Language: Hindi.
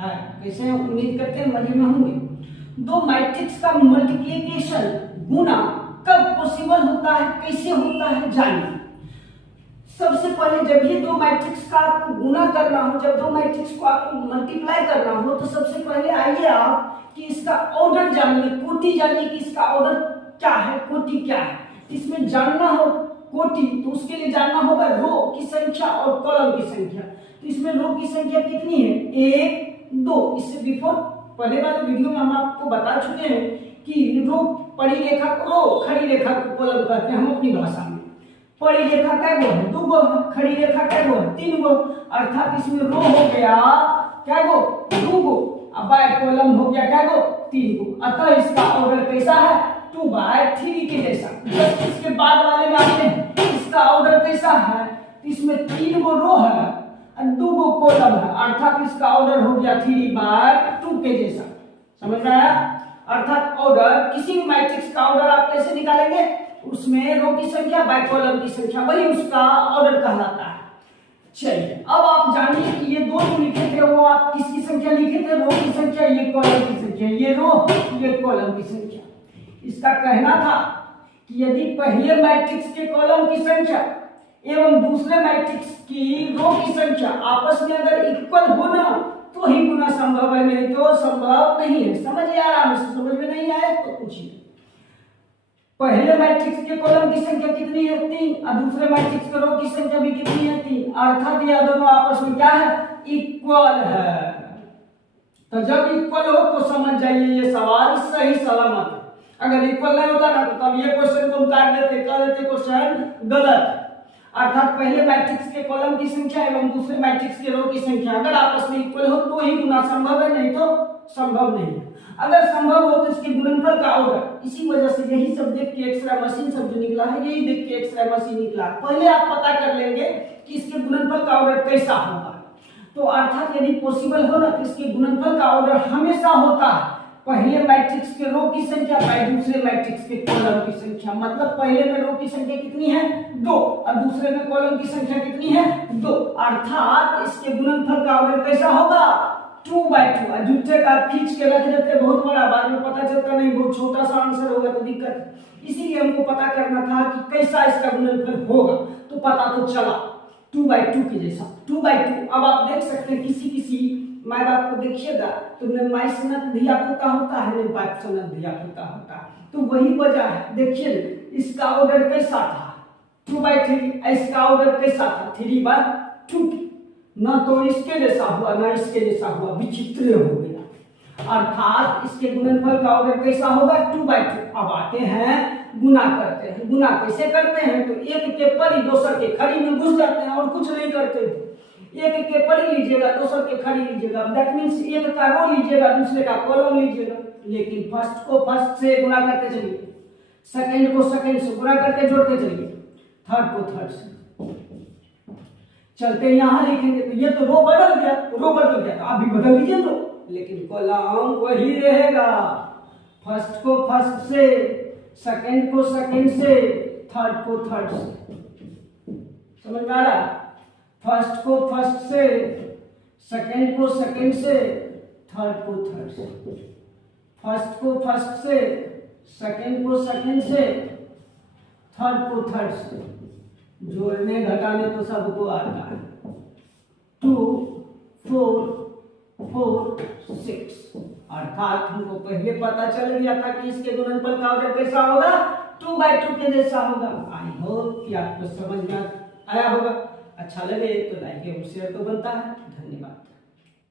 है। कैसे हैं? उम्मीद करते हैं मजे में होंगे। दो मैट्रिक्स का मल्टीप्लिकेशन गुना कब पॉसिबल होता है, कैसे होता है जानिए। सबसे पहले जब ये दो मैट्रिक्स का आपको गुना करना हो, जब दो मैट्रिक्स को आपको मल्टीप्लाई करना हो, तो सबसे पहले आइए आप कि इसका ऑर्डर जानिए, कोटि जानिए कि इसका ऑर्डर क्या है, कोटि क्या है। इसमें जानना हो कोटि तो उसके लिए जानना होगा रो की संख्या और कॉलम की संख्या। तो इसमें रो की संख्या कितनी है? 1 2। इससे बिफोर पहले वाले वीडियो में हम आपको बता चुके हैं कि रो पड़ी रेखा को रो, खड़ी रेखा को कॉलम कहते हैं हम अपनी भाषा में। पड़ी रेखा कै गो है? 2 गो है। खड़ी रेखा कै गो है? 3 गो। अर्थात इसमें रो हो गया कै गो? 2 गो। अब बाय कॉलम हो गया कै गो? 3 गो। अतः इसका ऑर्डर कैसा है? 2/3 के जैसा। जब इसके बाद वाले में आते हैं इसका ऑर्डर कैसा है? इसमें 3 गो रो है और 2 गो कॉलम है, अर्थात इसका ऑर्डर हो गया 3/2 के जैसा। समझ में आया? अर्थात ऑर्डर किसी भी मैट्रिक्स का ऑर्डर आप कैसे निकालेंगे? उसमें रो की संख्या बाय कॉलम की संख्या, वही उसका ऑर्डर कहलाता है। चलिए अब आप जानिए कि ये दो जो लिखे थे वो आप किसकी संख्या लिखे थे? रो की संख्या, ये कॉलम की संख्या, ये रो ये कॉलम की संख्या। इसका कहना था कि यदि पहले मैट्रिक्स के कॉलम की संख्या एवं दूसरे मैट्रिक्स की रो की संख्या आपस में अगर इक्वल हो ना तो ही गुना संभव है, नहीं तो संभव नहीं है। समझिए आराम से, समझ में नहीं आए तो पूछिए। पहले मैट्रिक्स के कॉलम की संख्या कितनी है? 3 और दूसरे मैट्रिक्स के रो की संख्या भी कितनी है? 3। अर्थात ये दोनों आपस में क्या है? इक्वल है। तो जब इक्वल हो तो समझ जाइए ये सवाल सही सलामत है। अगर इक्वल नहीं होता ना तो तब ये क्वेश्चन को काट देते, कह देते क्वेश्चन गलत। अर्थात पहले मैट्रिक्स के कॉलम की संख्या एवं दूसरे मैट्रिक्स के रो की संख्या अगर आपस में इक्वल हो तो ही गुना संभव है, नहीं तो संभव नहीं है। अगर संभव हो तो इसके गुणनफल का ऑर्डर, इसी वजह से यही सब देख के एक्स-रे मशीन सब जो निकला है, यही देख के एक्स-रे मशीन निकला। पहले आप पता कर लेंगे कि इसके गुणनफल का ऑर्डर कैसा होगा। तो अर्थात यदि पॉसिबल हो ना तो इसके गुणनफल का ऑर्डर हमेशा होता है पहले मैट्रिक्स के रो की संख्या बाय दूसरे मैट्रिक्स के कॉलम की संख्या। मतलब पहले में रो की संख्या कितनी है? 2 और दूसरे में कॉलम की संख्या कितनी है? 2। अर्थात इसके गुणनफल का ऑर्डर कैसा होगा? 2/2। जुट्टे का खींच के रख देते बहुत बड़ा, बाद में पता चलता नहीं बहुत छोटा सा आंसर होगा तो दिक्कत। इसीलिए हमको पता करना था कि कैसा इसका गुणनफल होगा, तो पता तो चला 2/2 के जैसा। 2/2। अब आप देख सकते हैं किसी किसी माँ बाप को देखिएगा तो निर्माई सनत धिया पुता होता है, निर्वाच सनत धिया पुता होता है। तो वही वजह है। देखिए इसका ऑर्डर कैसा था? 2/3। इसका ऑर्डर कैसा था? 3/2। ना तो इसके जैसा हुआ ना इसके जैसा हुआ, विचित्र हो गया। अर्थात इसके गुणनफल का ऑर्डर कैसा होगा? 2/2। अब आते हैं गुना करते हैं। गुना कैसे करते हैं? तो एक के परी दूसर के खड़ी में घुस जाते हैं और कुछ नहीं करते। एक के परी लीजिएगा दूसर के खड़ी लीजिएगा, दैट मींस एक का रो लीजिएगा दूसरे का कॉलम लीजिएगा। लेकिन फर्स्ट को फर्स्ट से गुना करते चलिए, सेकंड को सेकंड से गुना करके जोड़ते चलिए, थर्ड को थर्ड से चलते यहां लिखेंगे तो ये तो रो बदल गया, रो बदल गया तो आप भी बदल लीजिए रो, लेकिन कॉलम वही रहेगा। फर्स्ट को फर्स्ट से, सेकंड को सेकंड से, थर्ड को थर्ड से। समझ में आ रहा? फर्स्ट को फर्स्ट से, सेकंड को सेकंड से, थर्ड को थर्ड से। फर्स्ट को फर्स्ट से, सेकंड को सेकंड से, थर्ड को थर्ड से। जोड़ने घटाने तो सबको आता है। 2 4 4 6। अर्थात हमको पहले पता चल गया था कि इसके गुणनफल का ऑर्डर कैसा होगा? 2/2 के जैसा होगा। आई होप कि आपको समझ में आया होगा। अच्छा लगे तो लाइक एवं शेयर तो बनता है। धन्यवाद।